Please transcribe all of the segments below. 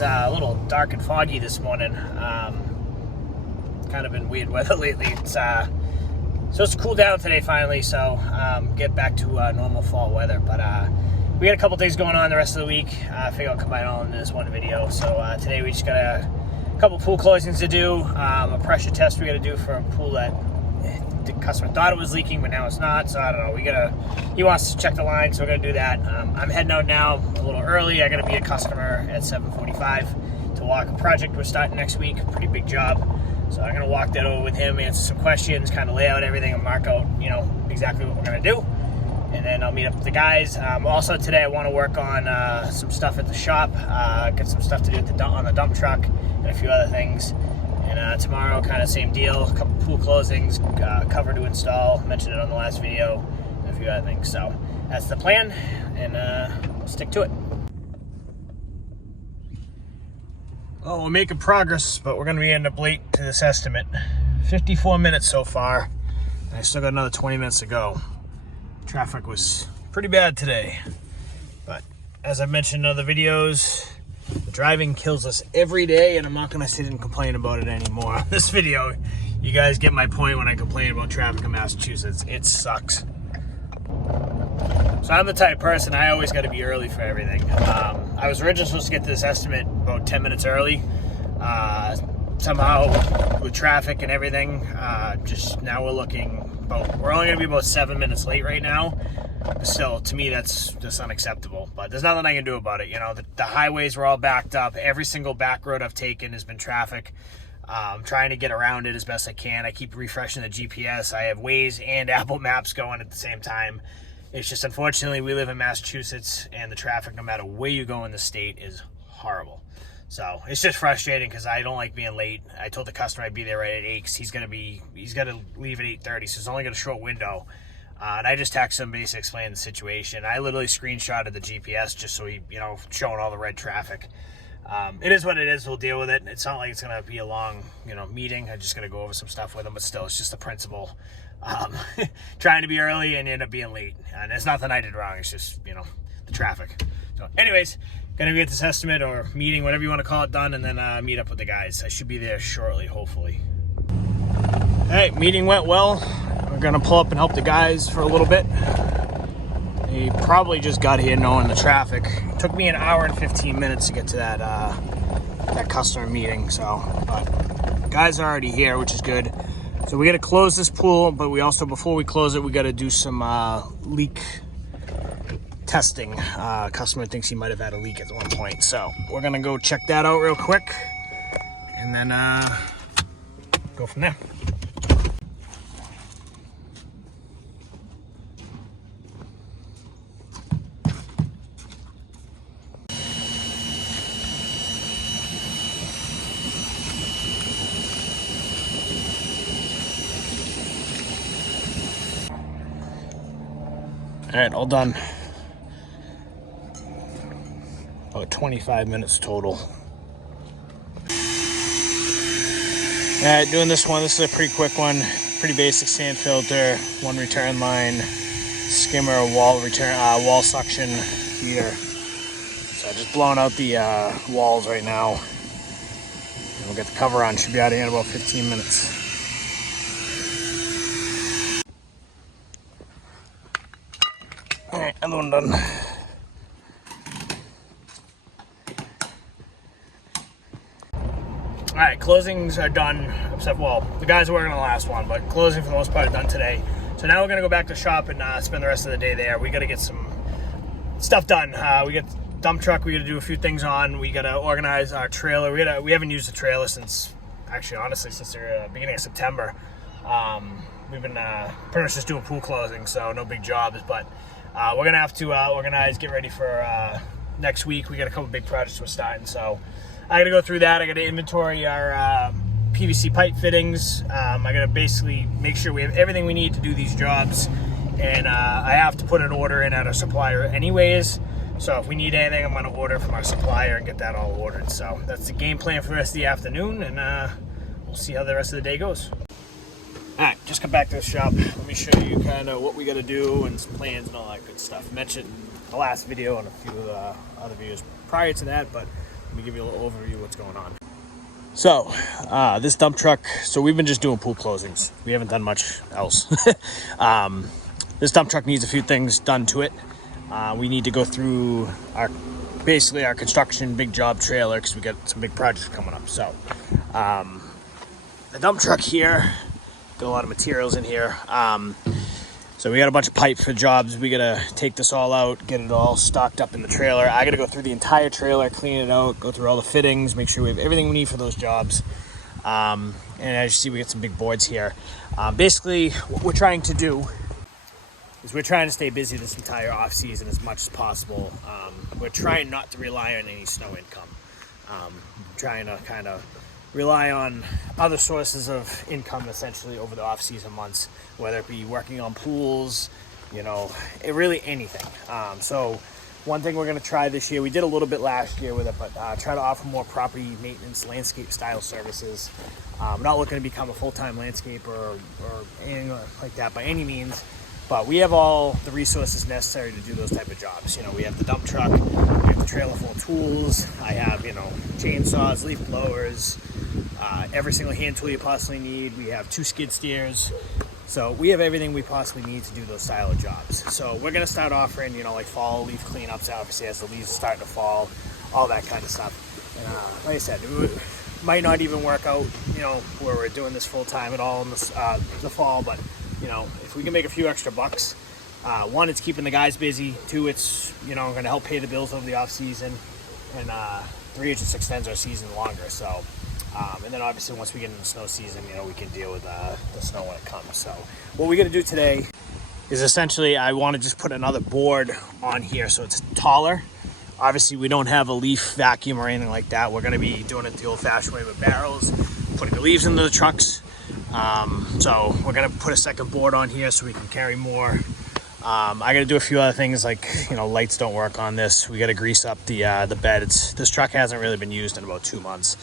It's a little dark and foggy this morning. Kind of been weird weather lately. It's supposed to cool down today finally, so get back to normal fall weather. But we got a couple things going on the rest of the week. I figure I'll combine all into this one video. So today we just got a couple pool closings to do, a pressure test we got to do for a pool that the customer thought it was leaking, but now it's not. So I don't know. He wants to check the line, so we're gonna do that. I'm heading out now a little early. I got to be a customer at 7:45 to walk a project we're starting next week. Pretty big job. So I'm gonna walk that over with him, answer some questions, kind of lay out everything, and mark out, exactly what we're gonna do. And then I'll meet up with the guys. Also today I want to work on some stuff at the shop, get some stuff to do on the dump truck, and a few other things. And tomorrow, kind of same deal, a couple pool closings, cover to install, mentioned it on the last video, and a few other things. So that's the plan, and we'll stick to it. Oh, we're making progress, but we're going to end up late to this estimate. 54 minutes so far, and I still got another 20 minutes to go. Traffic was pretty bad today, but as I've mentioned in other videos, the driving kills us every day, and I'm not going to sit and complain about it anymore on this video. You guys get my point when I complain about traffic in Massachusetts. It sucks. So I'm the type of person, I always got to be early for everything. I was originally supposed to get to this estimate about 10 minutes early. Somehow, with traffic and everything, just now we're only going to be about 7 minutes late right now. Still, to me, that's just unacceptable. But there's nothing I can do about it. The highways were all backed up. Every single back road I've taken has been traffic. I'm trying to get around it as best I can. I keep refreshing the GPS. I have Waze and Apple Maps going at the same time. It's just, unfortunately, we live in Massachusetts, and the traffic, no matter where you go in the state, is horrible. So it's just frustrating because I don't like being late. I told the customer I'd be there right at 8 because he's got to leave at 8:30, so he's only got a short window. And I just texted him, basically explaining the situation. I literally screenshotted the GPS just so he, showing all the red traffic. It is what it is. We'll deal with it. It's not like it's going to be a long, meeting. I'm just going to go over some stuff with him, but still, it's just the principle. Trying to be early and end up being late. And it's nothing I did wrong. It's just, the traffic. So anyways, going to get this estimate or meeting, whatever you want to call it, done, and then meet up with the guys. I should be there shortly, hopefully. All right, meeting went well. We're going to pull up and help the guys for a little bit. They probably just got here knowing the traffic. It took me an hour and 15 minutes to get to that customer meeting. So, but guys are already here, which is good. So we got to close this pool, but we also, before we close it, we got to do some leak testing. Customer thinks he might have had a leak at one point. So we're going to go check that out real quick and then go from there. All right, all done. About 25 minutes total. All right, doing this one. This is a pretty quick one. Pretty basic sand filter, one return line, skimmer, wall suction heater. So just blowing out the walls right now. And we'll get the cover on. Should be out of here in about 15 minutes. All right, another one done. All right, closings are done, except, well, the guys are working on the last one, but closing for the most part are done today. So now we're gonna go back to the shop and spend the rest of the day there. We gotta get some stuff done. We got the dump truck we gotta do a few things on. We gotta organize our trailer. We haven't used the trailer since, actually, honestly, since the beginning of September. We've been pretty much just doing pool closings, so no big jobs, but we're gonna have to organize, get ready for next week. We got a couple big projects we're starting, so I gotta go through that. I gotta inventory our PVC pipe fittings. I gotta basically make sure we have everything we need to do these jobs, and I have to put an order in at our supplier anyways. So if we need anything, I'm gonna order from our supplier and get that all ordered. So that's the game plan for the rest of the afternoon, and we'll see how the rest of the day goes. All right, just come back to the shop. Let me show you kind of what we got to do and some plans and all that good stuff. Mentioned the last video and a few other videos prior to that, but let me give you a little overview of what's going on. So, this dump truck, so we've been just doing pool closings. We haven't done much else. This dump truck needs a few things done to it. We need to go through basically our construction big job trailer because we got some big projects coming up. So, the dump truck here, got a lot of materials in here. So we got a bunch of pipe for jobs. We gotta take this all out, get it all stocked up in the trailer. I gotta go through the entire trailer, clean it out, go through all the fittings, make sure we have everything we need for those jobs. And as you see, we got some big boards here. Basically, what we're trying to do is we're trying to stay busy this entire off season as much as possible. We're trying not to rely on any snow income. Trying to kind of rely on other sources of income essentially over the off-season months, whether it be working on pools, really anything. So one thing we're going to try this year, we did a little bit last year with it, but try to offer more property maintenance, landscape style services. I'm not looking to become a full-time landscaper or anything like that by any means, but we have all the resources necessary to do those type of jobs. We have the dump truck, we have the trailer full of tools, I have, chainsaws, leaf blowers, every single hand tool you possibly need. We have 2 skid steers. So we have everything we possibly need to do those style of jobs. So we're going to start offering, like fall leaf cleanups, obviously as the leaves are starting to fall, all that kind of stuff. And like I said, it might not even work out, where we're doing this full time at all in the fall, but if we can make a few extra bucks, one, it's keeping the guys busy. 2, it's, going to help pay the bills over the off season. And 3, it just extends our season longer. So, and then obviously once we get into the snow season, we can deal with the snow when it comes. So what we're going to do today is essentially I want to just put another board on here so it's taller. Obviously we don't have a leaf vacuum or anything like that. We're going to be doing it the old fashioned way with barrels, putting the leaves into the trucks. So we're going to put a second board on here so we can carry more. I got to do a few other things like, lights don't work on this. We got to grease up the bed. This truck hasn't really been used in about 2 months.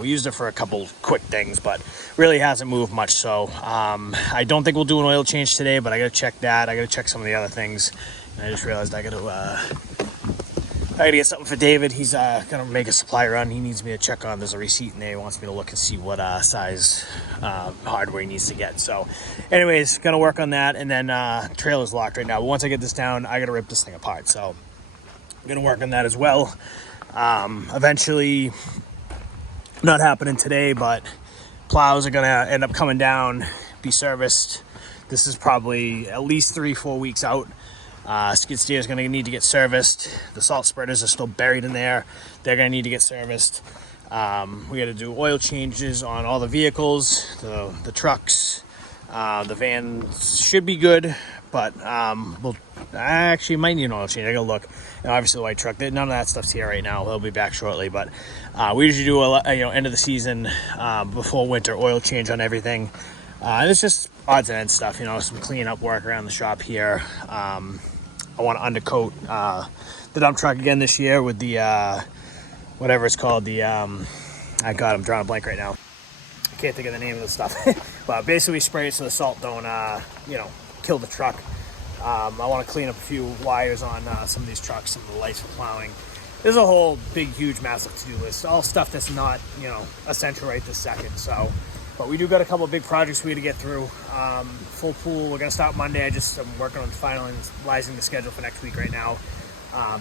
We used it for a couple quick things, but really hasn't moved much. So I don't think we'll do an oil change today, but I got to check that. I got to check some of the other things. And I just realized I got to get something for David. He's gonna make a supply run. He needs me to check on. There's a receipt in there. He wants me to look and see what size hardware he needs to get. So, anyways, gonna work on that. And then trailer's locked right now. But once I get this down, I gotta rip this thing apart. So, I'm gonna work on that as well. Eventually, not happening today, but plows are gonna end up coming down, be serviced. This is probably at least 3-4 weeks out. Skid steer is going to need to get serviced. The salt spreaders are still buried in there. They're going to need to get serviced. We got to do oil changes on all the vehicles, the trucks. The van should be good, but I actually might need an oil change. I got to look. And obviously the white truck, none of that stuff's here right now. They'll be back shortly, but we usually do a end of the season before winter oil change on everything. And it's just odds and ends stuff, some cleanup work around the shop here. I want to undercoat the dump truck again this year with the whatever it's called, I'm drawing a blank right now. I can't think of the name of the stuff. But basically spray it so the salt don't kill the truck. I want to clean up a few wires on some of these trucks, some of the lights for plowing. There's a whole big, huge, massive to-do list. All stuff that's not, essential right this second. So, but we do got a couple of big projects we had to get through. Full pool, we're going to start Monday. I'm working on finalizing the schedule for next week right now.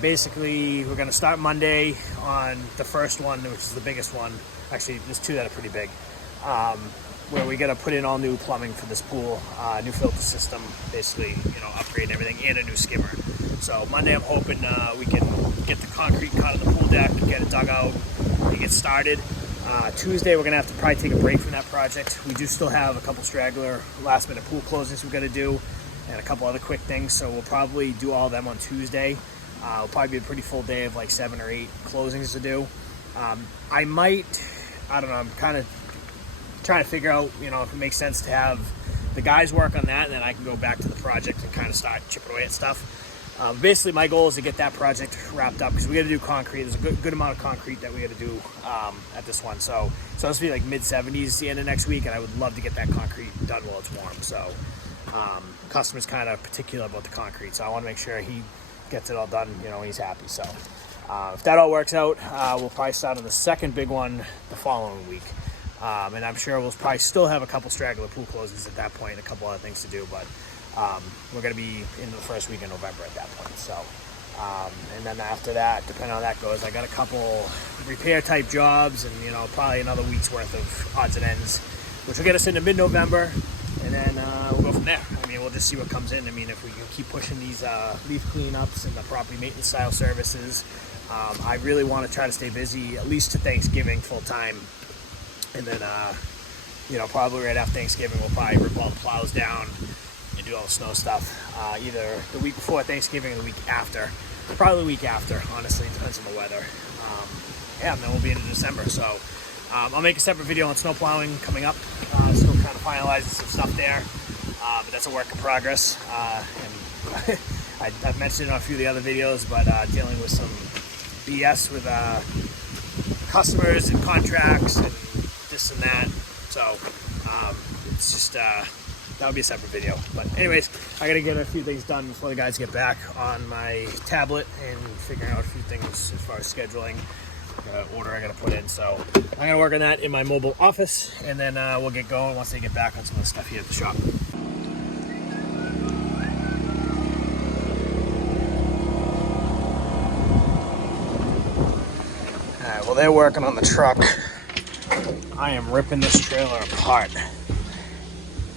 Basically, we're going to start Monday on the first one, which is the biggest one. Actually, there's 2 that are pretty big. Where we got to put in all new plumbing for this pool, new filter system, basically, upgrade everything, and a new skimmer. So Monday, I'm hoping we can get the concrete cut on the pool deck, get it dug out, and get started. Tuesday, we're going to have to probably take a break from that project. We do still have a couple straggler last-minute pool closings we've got to do, and a couple other quick things, so we'll probably do all of them on Tuesday. It'll probably be a pretty full day of like 7 or 8 closings to do. I don't know, I'm kind of trying to figure out, if it makes sense to have the guys work on that, and then I can go back to the project and kind of start chipping away at stuff. Basically, my goal is to get that project wrapped up because we got to do concrete. There's a good amount of concrete that we got to do at this one. So it's supposed to be like mid-70s the end of next week, and I would love to get that concrete done while it's warm. So customer's kind of particular about the concrete, so I want to make sure he gets it all done, he's happy. So If that all works out, we'll probably start on the second big one the following week. And I'm sure we'll probably still have a couple straggler pool closings at that point, and a couple other things to do, but we're going to be into the first week of November at that point. So, and then after that, depending on how that goes, I got a couple repair type jobs and, you know, probably another week's worth of odds and ends, which will get us into mid-November, and then we'll go from there. I mean, we'll just see what comes in. I mean, if we can keep pushing these leaf cleanups and the property maintenance style services, I really want to try to stay busy at least to Thanksgiving full time. And then, you know, probably right after Thanksgiving, we'll probably rip all the plows down and do all the snow stuff. Either the week before Thanksgiving or the week after. Probably the week after, honestly. It depends on the weather. Yeah, and then we'll be into December. So I'll make a separate video on snow plowing coming up. Still kind of finalizing some stuff there. But that's a work in progress. And I've mentioned it on a few of the other videos, but dealing with some BS with customers and contracts and this and that. So it's just that would be a separate video. But anyways, I gotta get a few things done before the guys get back on my tablet and figuring out a few things as far as scheduling, order I gotta put in. So I'm gonna work on that in my mobile office, and then we'll get going once they get back on some of the stuff here at the shop. Alright, well, they're working on the truck. I am ripping this trailer apart.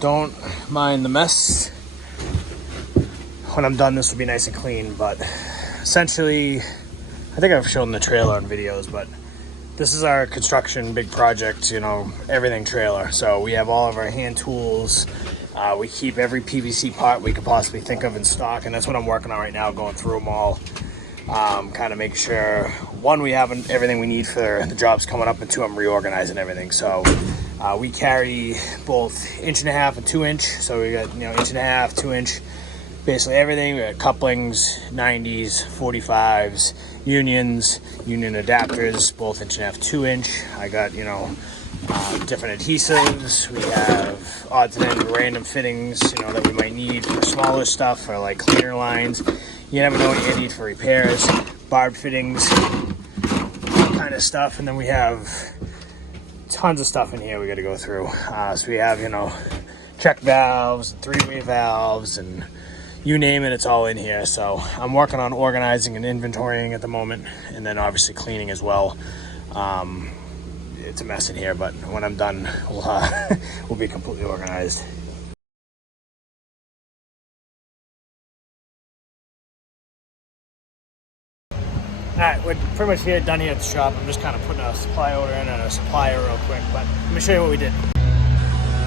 Don't mind the mess. When I'm done, this will be nice and clean, but essentially, I think I've shown the trailer on videos, but this is our construction big project, you know, everything trailer. So we have all of our hand tools. We keep every PVC part we could possibly think of in stock, and that's what I'm working on right now, going through them all. Kind of make sure, one, we have everything we need for the jobs coming up, and two, I'm reorganizing everything. So we carry both 1.5" and 2" so we got, you know, 1.5", 2", basically everything. We got couplings, 90s, 45s, union adapters, both 1.5", 2". I got, you know, different adhesives. We have odds and ends random fittings, you know, that we might need for smaller stuff, or like cleaner lines. You never know what you need for repairs, barb fittings, kind of stuff. And then we have tons of stuff in here we got to go through. So we have, you know, check valves, 3-way valves, and you name it, it's all in here. So I'm working on organizing and inventorying at the moment, and then obviously cleaning as well. It's a mess in here, but when I'm done, we'll be completely organized. Alright, we're pretty much here, done here at the shop. I'm just kind of putting a supply order in and a supplier real quick, but let me show you what we did.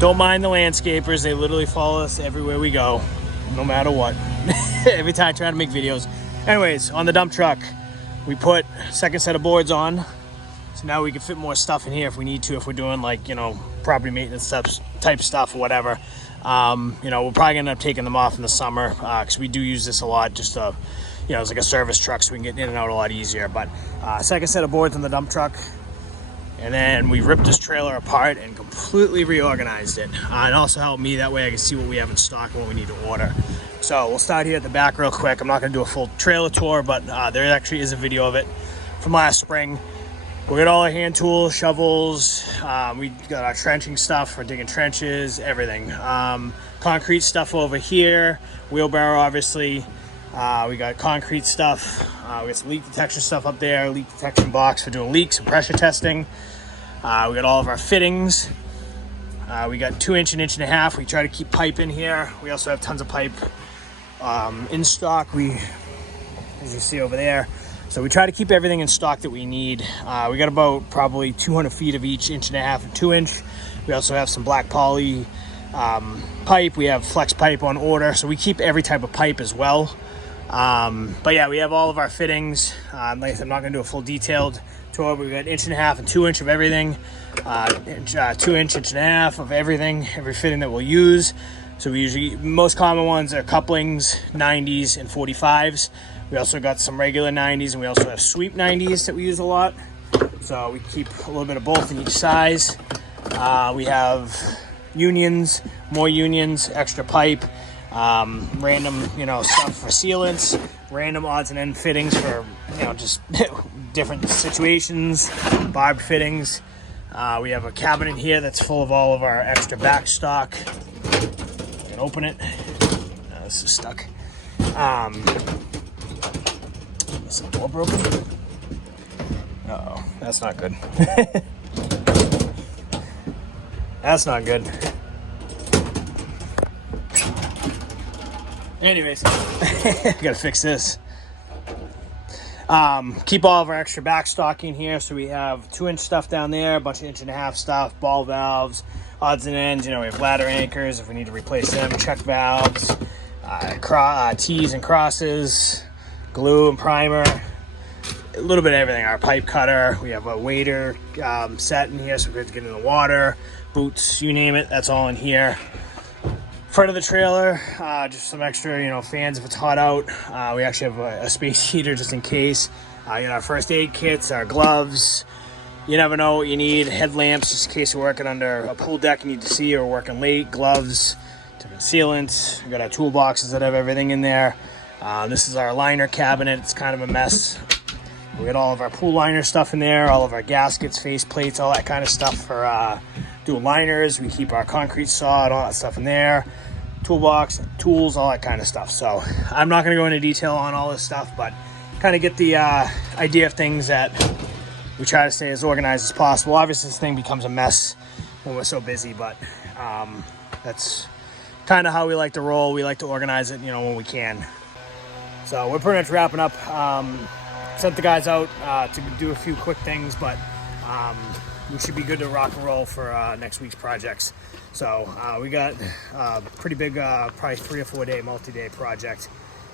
Don't mind the landscapers, they literally follow us everywhere we go, no matter what. Every time I try to make videos. Anyways, on the dump truck, we put a second set of boards on, so now we can fit more stuff in here if we need to, if we're doing, like, you know, property maintenance type stuff or whatever. You know, we're probably gonna end up taking them off in the summer, because we do use this a lot, just to, you know, it's like a service truck, so we can get in and out a lot easier. But second set of boards on the dump truck, and then we ripped this trailer apart and completely reorganized it. It also helped me, that way I can see what we have in stock and what we need to order. So we'll start here at the back real quick. I'm not gonna do a full trailer tour, but there actually is a video of it from last spring. We got all our hand tools, shovels, we got our trenching stuff for digging trenches, everything. Concrete stuff over here, wheelbarrow obviously. We got concrete stuff. We got some leak detection stuff up there, leak detection box for doing leaks and pressure testing. We got all of our fittings. We got 2" and 1.5". We try to keep pipe in here. We also have tons of pipe in stock, as you see over there. So we try to keep everything in stock that we need. We got about probably 200 feet of each 1.5" and 2". We also have some black poly pipe. We have flex pipe on order, so we keep every type of pipe as well. But yeah, we have all of our fittings. Like I said, I'm not gonna do a full detailed tour, but we got 1.5" and 2" of everything, 2", 1.5" of everything, every fitting that we'll use. So we usually, most common ones are couplings, 90s, and 45s. We also got some regular 90s, and we also have sweep 90s that we use a lot. So we keep a little bit of both in each size. We have unions, more unions, extra pipe, random, you know, stuff for sealants, random odds and end fittings for you know, just different situations, barb fittings. We have a cabinet here that's full of all of our extra back stock. You can open it. This is stuck. Is the door broken? Uh-oh, that's not good. That's not good. Anyways, gotta fix this. Keep all of our extra backstocking here. So we have 2-inch stuff down there, a bunch of 1.5-inch stuff, ball valves, odds and ends. You know, we have ladder anchors if we need to replace them, check valves, T's and crosses, glue and primer, a little bit of everything. Our pipe cutter, we have a wader set in here so we have to get in the water, boots, you name it, that's all in here. Front of the trailer, just some extra, you know, fans if it's hot out. We actually have a space heater just in case. You know, our first aid kits, our gloves. You never know what you need. Headlamps, just in case you're working under a pool deck you need to see or working late. Gloves, different sealants. We got our toolboxes that have everything in there. This is our liner cabinet. It's kind of a mess. We got all of our pool liner stuff in there, all of our gaskets, face plates, all that kind of stuff for doing liners. We keep our concrete saw and all that stuff in there. Toolbox, tools, all that kind of stuff. So I'm not going to go into detail on all this stuff, but kind of get the idea of things that we try to stay as organized as possible. Obviously, this thing becomes a mess when we're so busy, but that's kind of how we like to roll. We like to organize it, you know, when we can. So we're pretty much wrapping up. Sent the guys out to do a few quick things, but we should be good to rock and roll for next week's projects. So we got a pretty big, probably 3 or 4 day, multi-day project.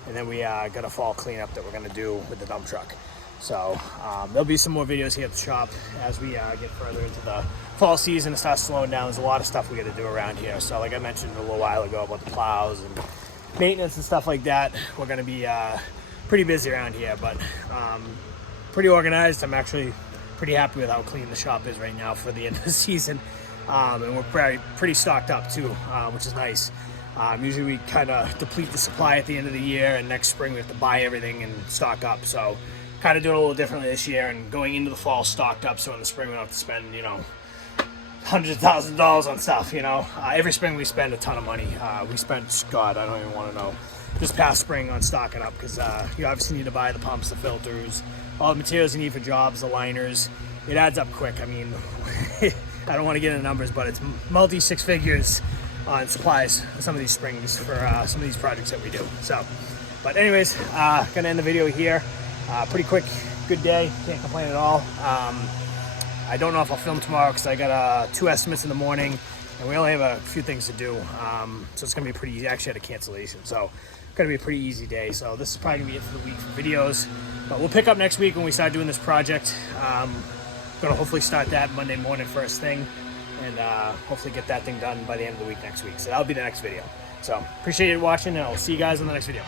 And then we got a fall cleanup that we're gonna do with the dump truck. So there'll be some more videos here at the shop as we get further into the fall season and start slowing down. There's a lot of stuff we gotta do around here. So like I mentioned a little while ago about the plows and maintenance and stuff like that, we're gonna be pretty busy around here, but pretty organized. I'm actually pretty happy with how clean the shop is right now for the end of the season. And we're pretty stocked up too, which is nice. Usually we kind of deplete the supply at the end of the year, and next spring we have to buy everything and stock up. So kind of doing a little differently this year and going into the fall stocked up, so in the spring we don't have to spend, you know, hundreds of thousands of dollars on stuff, you know. Every spring we spend a ton of money. We spent, God, I don't even want to know, this past spring on stocking up, because you obviously need to buy the pumps, the filters, all the materials you need for jobs, the liners. It adds up quick. I mean, I don't want to get into numbers, but it's multi-6 figures on supplies some of these springs for some of these projects that we do. So, but anyways, gonna end the video here. Pretty quick, good day. Can't complain at all. I don't know if I'll film tomorrow because I got 2 estimates in the morning, and we only have a few things to do. So it's gonna be pretty easy. Actually, I had a cancellation, so it's gonna be a pretty easy day. So this is probably gonna be it for the week for videos. But we'll pick up next week when we start doing this project. Gonna hopefully start that Monday morning first thing, and hopefully get that thing done by the end of the week next week. So that'll be the next video. So appreciate you watching, and I'll see you guys in the next video.